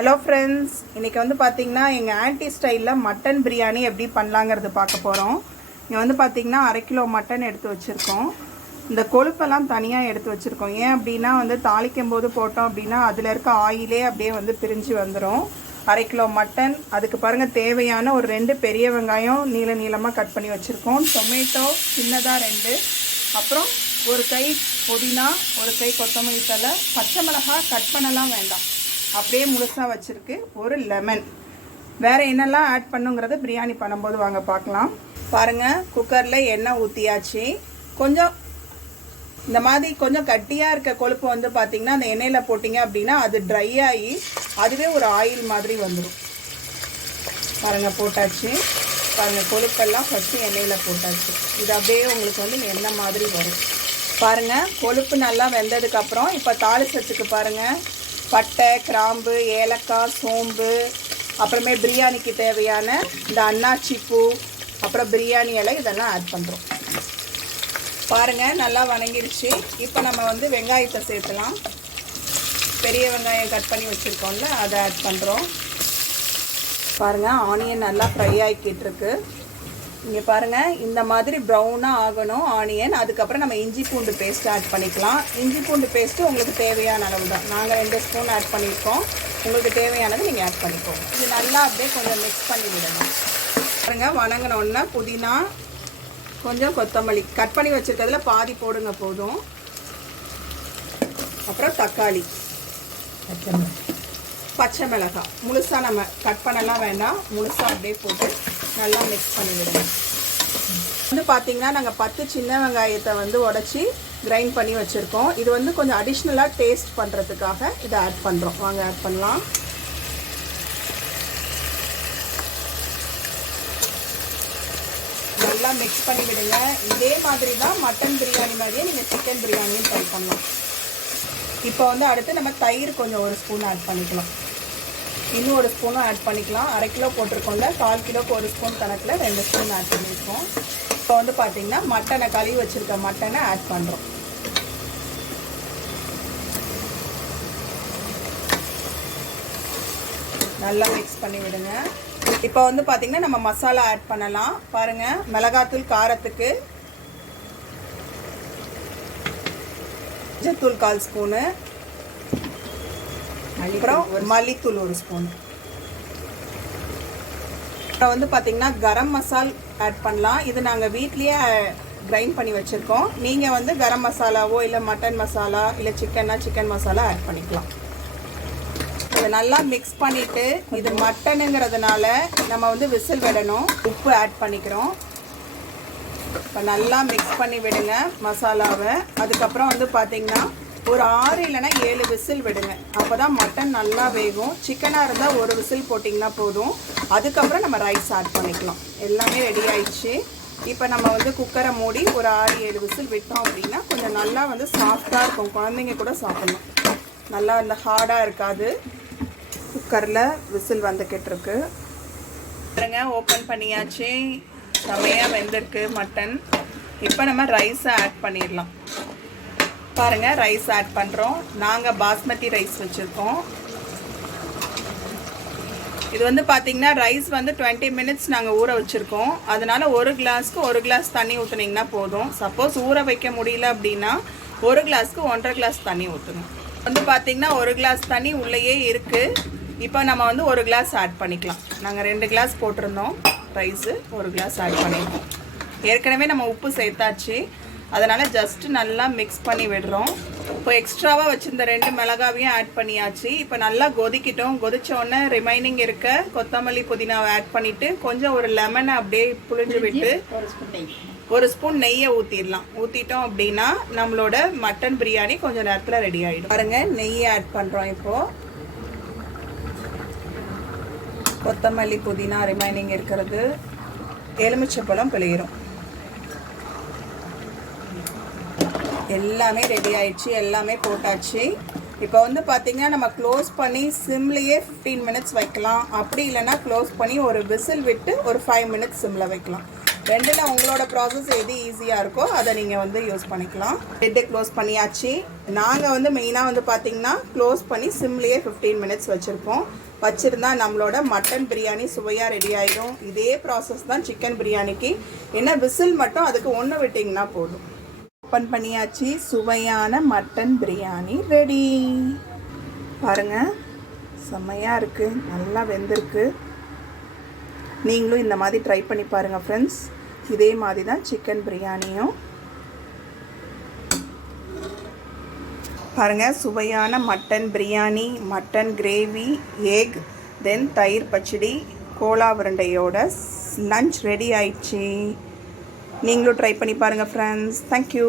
Hello friends இன்றைக்கி வந்து பார்த்தீங்கன்னா எங்கள் ஆன்டி ஸ்டைலில் மட்டன் பிரியாணி எப்படி பண்ணலாங்கிறது பார்க்க போகிறோம் இங்கே வந்து பார்த்தீங்கன்னா அரை கிலோ மட்டன் எடுத்து வச்சுருக்கோம். இந்த கொழுப்பெல்லாம் தனியாக எடுத்து வச்சுருக்கோம். ஏன் அப்படின்னா வந்து தாளிக்கும் போது போட்டோம் அப்படின்னா அதில் இருக்க ஆயிலே அப்படியே வந்து பிரிஞ்சு வந்துடும் அரை கிலோ மட்டன் அதுக்கு பாருங்கள் தேவையான ஒரு ரெண்டு பெரிய வெங்காயம் நீள நீளமாக கட் பண்ணி வச்சுருக்கோம். டொமேட்டோ சின்னதாக ரெண்டு. அப்புறம் ஒரு கை புதினா ஒரு கை கொத்தமல்லி தழை பச்சை மிளகா கட் பண்ணலாம் வேண்டாம். அப்படியே முழுசாக வச்சுருக்கு. ஒரு லெமன் வேறு என்னெல்லாம் ஆட் பண்ணுங்கிறத பிரியாணி பண்ணும்போது வாங்க பார்க்கலாம். பாருங்கள் குக்கரில் எண்ணெய் ஊற்றியாச்சு கொஞ்சம் இந்த மாதிரி கொஞ்சம் கட்டியாக இருக்க கொழுப்பு வந்து பார்த்திங்கன்னா அந்த எண்ணெயில் போட்டிங்க அப்படின்னா அது ட்ரை ஆகி அதுவே ஒரு ஆயில் மாதிரி வந்துடும் பாருங்கள் போட்டாச்சு. பாருங்கள் கொழுப்பெல்லாம் ஃபஸ்ட்டு எண்ணெயில் போட்டாச்சு. இது அப்படியே உங்களுக்கு வந்து எண்ணெய் மாதிரி வரும். பாருங்கள் கொழுப்பு நல்லா வெந்ததுக்கப்புறம் இப்போ தாளிச்சத்துக்கு பாருங்கள் பட்டை கிராம்பு ஏலக்காய் சோம்பு அப்புறமே பிரியாணிக்கு தேவையான இந்த அன்னாச்சி பூ அப்புறம் பிரியாணி இலை இதெல்லாம் ஆட் பண்ணுறோம் பாருங்கள் நல்லா வணங்கிருச்சு. இப்போ நம்ம வந்து வெங்காயத்தை சேர்த்துலாம் பெரிய வெங்காயம் கட் பண்ணி வச்சுருக்கோம்ல அதை ஆட் பண்ணுறோம் பாருங்கள் ஆனியன் நல்லா ஃப்ரை ஆகிக்கிட்டு இருக்குது இங்கே பாருங்கள் இந்த மாதிரி ப்ரௌனாக ஆகணும் ஆனியன் அதுக்கப்புறம் நம்ம இஞ்சி பூண்டு பேஸ்ட் ஆட் பண்ணிக்கலாம். இஞ்சி பூண்டு பேஸ்ட்டு உங்களுக்கு தேவையான அளவு தான் நாங்கள் ரெண்டு ஸ்பூன் ஆட் பண்ணியிருக்கோம் உங்களுக்கு தேவையானது நீங்கள் ஆட் பண்ணிக்கோங்க. இது நல்லா அப்படியே கொஞ்சம் மிக்ஸ் பண்ணி விடணும். பாருங்கள் வணங்கினோடனே புதினா கொஞ்சம் கொத்தமல்லி. கட் பண்ணி வச்சுருக்கிறதுல பாதி போடுங்க போதும். அப்புறம் தக்காளி. பச்சை மிளகாய். முழுசாக நம்ம கட் பண்ணலாம் வேண்டாம். முழுசாக அப்படியே போட்டு நல்லா மிக்ஸ் பண்ணிவிடுங்க வந்து பார்த்தீங்கன்னா நாங்கள் பத்து சின்ன வெங்காயத்தை வந்து உடச்சி கிரைண்ட் பண்ணி வச்சுருக்கோம். இது வந்து கொஞ்சம் அடிஷ்னலாக டேஸ்ட் பண்ணுறதுக்காக இதை ஆட் பண்ணுறோம் வாங்க ஆட் பண்ணலாம். நல்லா மிக்ஸ் பண்ணி விடுங்க இதே மாதிரி தான் மட்டன் பிரியாணி மாதிரியே நீங்கள் சிக்கன் பிரியாணியும் ட்ரை பண்ணலாம். இப்போ வந்து அடுத்து நம்ம தயிர் கொஞ்சம் ஒரு ஸ்பூன் ஆட் பண்ணிக்கலாம். இன்னும் ஒரு ஸ்பூனும் ஆட் பண்ணிக்கலாம். அரை கிலோ போட்டிருக்கோம்ல கால் கிலோக்கு ஒரு ஸ்பூன் கணக்கில் ரெண்டு ஸ்பூன் ஆட் பண்ணியிருக்கோம். இப்போ வந்து பார்த்தீங்கன்னா மட்டனை கழுவி வச்சுருக்க மட்டனை ஆட் பண்ணுறோம் நல்லா மிக்ஸ் பண்ணி விடுங்க. இப்போ வந்து பார்த்தீங்கன்னா நம்ம மசாலா ஆட் பண்ணலாம். பாருங்கள் மிளகாத்தூள் காரத்துக்கு மஞ்சத்தூள் கால் ஸ்பூனு. அப்புறம் மல்லித்தூள் ஒரு ஸ்பூன். அப்புறம் வந்து பார்த்தீங்கன்னா கரம் மசால் ஆட் பண்ணலாம். இது நாங்கள் வீட்லேயே கிரைண்ட் பண்ணி வச்சுருக்கோம். நீங்கள் வந்து கரம் மசாலாவோ இல்லை மட்டன் மசாலா இல்லை சிக்கன்னா சிக்கன் மசாலா ஆட் பண்ணிக்கலாம். இதை நல்லா மிக்ஸ் பண்ணிவிட்டு இது மட்டனுங்கிறதுனால நம்ம வந்து விசில் விடணும். உப்பு ஆட் பண்ணிக்கிறோம். இப்போ நல்லா மிக்ஸ் பண்ணி விடுங்க மசாலாவை. அதுக்கப்புறம் வந்து பார்த்தீங்கன்னா ஒரு ஆறு இல்லைன்னா ஏழு விசில் விடுங்க. அப்போ தான் மட்டன் நல்லா வேகும். சிக்கனாக இருந்தால் ஒரு விசில் போட்டிங்கன்னா போதும். அதுக்கப்புறம் நம்ம ரைஸ் ஆட் பண்ணிக்கலாம். எல்லாமே ரெடி ஆயிடுச்சு. இப்போ நம்ம வந்து குக்கரை மூடி ஒரு ஆறு ஏழு விசில் விட்டோம் அப்படின்னா கொஞ்சம் நல்லா வந்து சாஃப்டாக இருக்கும். குழந்தைங்க கூட சாப்பிட்லாம். நல்லா இந்த ஹார்டாக இருக்காது. குக்கரில் விசில் வந்துக்கிட்டுருக்கு பாருங்க ஓப்பன் பண்ணியாச்சு. செமையாக வெந்திருக்கு மட்டன். இப்போ நம்ம ரைஸை ஆட் பண்ணிடலாம். பாருங்கள் ரைஸ் ஆட் பண்ணுறோம் நாங்கள் பாஸ்மதி ரைஸ் வச்சுருக்கோம். இது வந்து பார்த்தீங்கன்னா ரைஸ் வந்து டுவெண்ட்டி மினிட்ஸ் நாங்கள் ஊற வச்சுருக்கோம். அதனால் ஒரு கிளாஸ்க்கு ஒரு கிளாஸ் தண்ணி ஊற்றுனீங்கன்னா போதும். சப்போஸ் ஊற வைக்க முடியல அப்படின்னா ஒரு கிளாஸ்க்கு ஒன்றரை கிளாஸ் தண்ணி ஊற்றணும் வந்து பார்த்தீங்கன்னா ஒரு கிளாஸ் தண்ணி உள்ளேயே இருக்குது இப்போ நம்ம வந்து ஒரு கிளாஸ் ஆட் பண்ணிக்கலாம். நாங்கள் ரெண்டு கிளாஸ் போட்டிருந்தோம். ரைஸு ஒரு கிளாஸ் ஆட் பண்ணியிருக்கோம். ஏற்கனவே நம்ம உப்பு சேர்த்தாச்சு. அதனால் ஜஸ்ட்டு நல்லா மிக்ஸ் பண்ணி விடுறோம். இப்போ எக்ஸ்ட்ராவாக வச்சுருந்த ரெண்டு மிளகாவையும் ஆட் பண்ணியாச்சு. இப்போ நல்லா கொதிக்கிட்டோம். கொதிச்ச உடனே ரிமைனிங் இருக்க கொத்தமல்லி புதினாவை ஆட் பண்ணிவிட்டு கொஞ்சம் ஒரு லெமனை அப்படியே புழிஞ்சு விட்டு ஒரு ஸ்பூன் நெய்யை ஊற்றிடலாம் ஊற்றிட்டோம் அப்படின்னா நம்மளோட மட்டன் பிரியாணி கொஞ்சம் நேரத்தில் ரெடி ஆகிடும் பாருங்க நெய்யை ஆட் பண்ணுறோம் இப்போது கொத்தமல்லி புதினா ரிமைனிங் இருக்கிறது. எலுமிச்சப்பழம் பிழையிரும். எல்லாமே ரெடி ஆயிடுச்சு எல்லாமே போட்டாச்சு. இப்போ வந்து பார்த்தீங்கன்னா நம்ம க்ளோஸ் பண்ணி சிம்லேயே ஃபிஃப்டீன் மினிட்ஸ் வைக்கலாம். அப்படி இல்லைன்னா க்ளோஸ் பண்ணி ஒரு விசில் விட்டு ஒரு ஃபைவ் மினிட்ஸ் சிம்மில் வைக்கலாம். ரெண்டில் உங்களோட ப்ராசஸ் எது ஈஸியாக இருக்கோ அதை நீங்கள் வந்து யூஸ் பண்ணிக்கலாம். ஹெட்டை க்ளோஸ் பண்ணியாச்சு. நாங்கள் வந்து மெயினாக வந்து பார்த்தீங்கன்னா க்ளோஸ் பண்ணி சிம்லேயே ஃபிஃப்டீன் மினிட்ஸ் வச்சுருப்போம். வச்சுருந்தா நம்மளோட மட்டன் பிரியாணி சுவையாக ரெடி ஆகிடும் இதே ப்ராசஸ் தான் சிக்கன் பிரியாணிக்கு. என்ன விசில் மட்டும் அதுக்கு ஒன்று விட்டிங்கன்னா போதும். ஓப்பன் பண்ணியாச்சு. சுவையான மட்டன் பிரியாணி ரெடி. பாருங்கள் செம்மையாக இருக்குது நல்லா வெந்திருக்கு. நீங்களும் இந்த மாதிரி ட்ரை பண்ணி பாருங்கள் ஃப்ரெண்ட்ஸ் இதே மாதிரி தான் சிக்கன் பிரியாணியும். பாருங்கள் சுவையான mutton biryani mutton gravy egg then தயிர் பச்சடி கோலா உருண்டையோட லஞ்ச் ரெடி ஆயிடுச்சு. நீங்களும் ட்ரை பண்ணி பாருங்கள் ஃப்ரெண்ட்ஸ் தேங்க்யூ